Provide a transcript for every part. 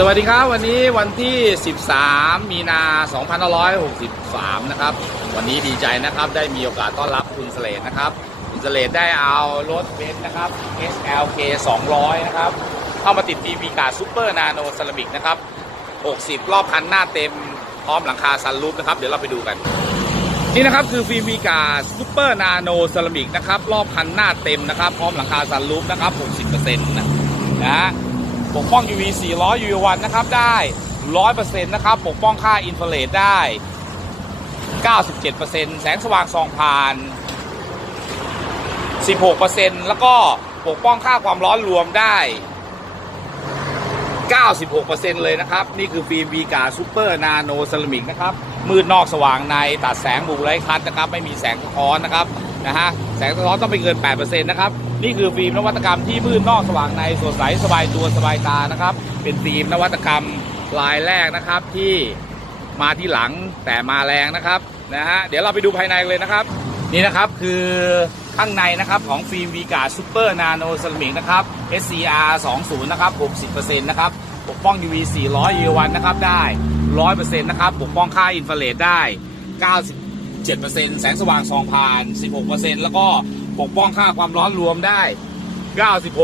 สวัสดีครับ วันนี้วันที่ 13 มีนา 2563 นะครับ วันนี้ดีใจนะครับได้มีโอกาสต้อนรับคุณเสลดนะครับ คุณเสลดได้เอารถเบนซ์นะครับ SLK 200 นะครับ เข้ามาติดทีวีการซูเปอร์นาโนเซรามิกนะครับ 60 รอบพันหน้าเต็มพร้อมหลังคาซันรูฟนะครับ เดี๋ยวเราไปดูกันนี่นะครับคือฟิล์มวีกาซูเปอร์นาโนเซรามิกนะครับ รอบคันหน้าเต็มนะครับ พร้อมหลังคาซันรูฟนะครับ 60%นะนะฮะ ปกป้อง UV 400 UV1 นะครับได้ 100%นะครับ ปกป้องค่าอินฟราเรดได้ 97%แสงสว่างส่องผ่าน 16%แล้วก็ปกป้องค่าความร้อนรวมได้ 96%เลยนะครับ นี่คือฟิล์มวีกาซูเปอร์นาโนเซรามิกนะครับ มืดนอกสว่างในตัดแสงบุไรคัดนะครับ ไม่มีแสงสะท้อนนะครับ นะฮะแสงสะท้อนต้องไม่เกิน 8%นะครับ นี่คือฟิล์มนวัตกรรมที่มืดนอกสว่างในสดใสสบายตัวสบายตานะครับ เป็นฟิล์มนวัตกรรมลายแรกนะครับที่มาที่หลังแต่มาแรงนะครับนะฮะเดี๋ยวเราไปดูภายในเลยนะครับ นี่นะครับคือข้างในนะครับของฟิล์มวีกาซูเปอร์นาโนเซรามิกนะครับ SCR 20นะครับ60%นะครับปกป้อง UV 400 UV1 นะครับได้ 100%นะครับปกป้องค่าอินฟราเรดได้ 7%แสงสว่างส่องผ่าน 16%แล้วก็ปกป้องค่าความร้อนรวมได้ 96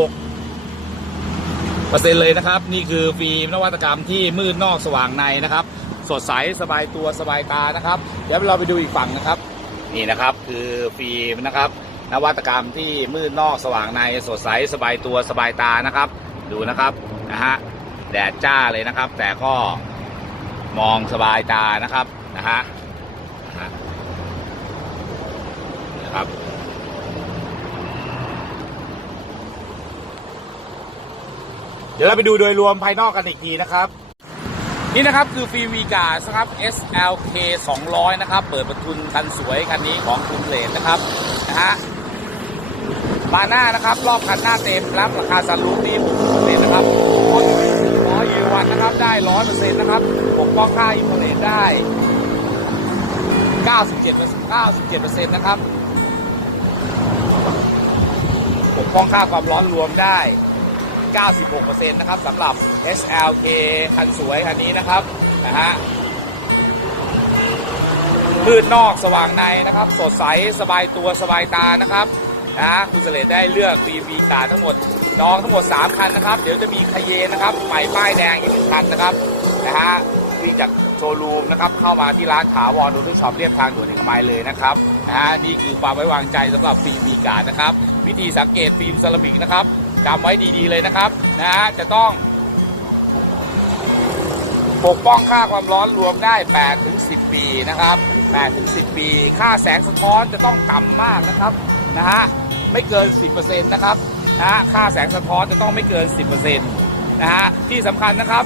เปอร์เซ็นต์เลยนะครับ นี่คือฟิล์มนวัตกรรมที่มืดนอกสว่างในนะครับ สดใสสบายตัวสบายตานะครับ เดี๋ยวเราไปดูอีกฝั่งนะครับ นี่นะครับคือฟิล์มนะครับ นวัตกรรมที่มืดนอกสว่างในสดใสสบายตัวสบายตานะครับ ดูนะครับนะฮะแดดจ้าเลยนะครับ แต่ก็มองสบายตานะครับนะฮะนะฮะนะครับ เดี๋ยวเราไปดูโดยรวมภายนอกกันอีกทีนะครับ นี่นะครับคือฟีวีกาสครับ SLK 200 นะครับ เปิดประทุนคันสวยคันนี้ของคุณเลนนะครับนะฮะบาหน้านะครับ รอบคันหน้าเต็มรับราคาซันรูฟนี่60%นะครับร้อยยูวันนะครับได้100%นะครับปกป้องค่าอินฟราเรดได้97% 97%นะครับปกป้องค่าความร้อนรวมได้ 96% นะครับสำหรับ SLK คันสวยคันนี้นะครับนะฮะมืดนอกสว่างในนะครับ สดใสสบายตัวสบายตานะครับนะฮะคุณเสลดได้เลือกรีวีการทั้งหมดน้องทั้งหมด 3 คันนะครับ เดี๋ยวจะมีคาเยนนะครับใหม่ป้ายแดงอีกหนึ่งคันนะครับนะฮะ วิ่งจากโชว์รูมนะครับเข้ามาที่ร้านถาวรดูดูช็อปเรียบทางด่วนหนึ่งไปเลยนะครับนะฮะนี่คือความไว้วางใจสำหรับฟีวีการนะครับ วิธีสังเกตฟิล์มเซรามิกนะครับจำไว้ดีๆเลยนะครับนะฮะจะต้องปกป้องค่าความร้อนรวมได้8ถึง10 ปีนะครับ8ถึง10 ปี ค่าแสงสะท้อนจะต้องต่ำมากนะครับนะฮะไม่เกิน 10%นะครับนะฮะค่าแสงสะท้อนจะต้องไม่เกิน 10%นะฮะที่สำคัญนะครับ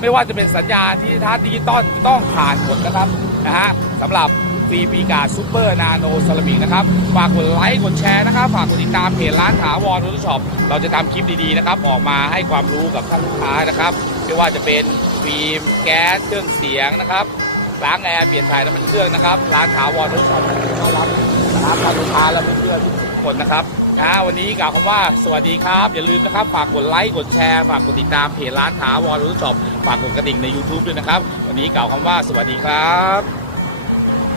ไม่ว่าจะเป็นสัญญาที่ทัศน์ดิจิตอลต้องผ่านหมดนะครับนะฮะสำหรับฟีมีกาซูเปอร์นาโนเซรามินะครับ ฝากกดไลค์กดแชร์นะครับ ฝากกดติดตามเพจร้านถาวรนูช็อปเราจะทำคลิปดีๆนะครับ ออกมาให้ความรู้กับท่านลูกค้านะครับไม่ว่าจะเป็นฟิล์มแก๊สเครื่องเสียงนะครับล้างแอร์เปลี่ยนถ่ายน้ำมันเครื่องนะครับร้านถาวรนูช็อปต้อนรับ นะครับท่านลูกค้าและเพื่อนๆทุกคนนะครับนะวันนี้กล่าวคำว่าสวัสดีครับ อย่าลืมนะครับฝากกดไลค์กดแชร์ฝากกดติดตามเพจร้านถาวอรนูช็อปฝากกดกระดิ่งใน YouTube ด้วยนะครับ วันนี้กล่าวคำว่าสวัสดีครับ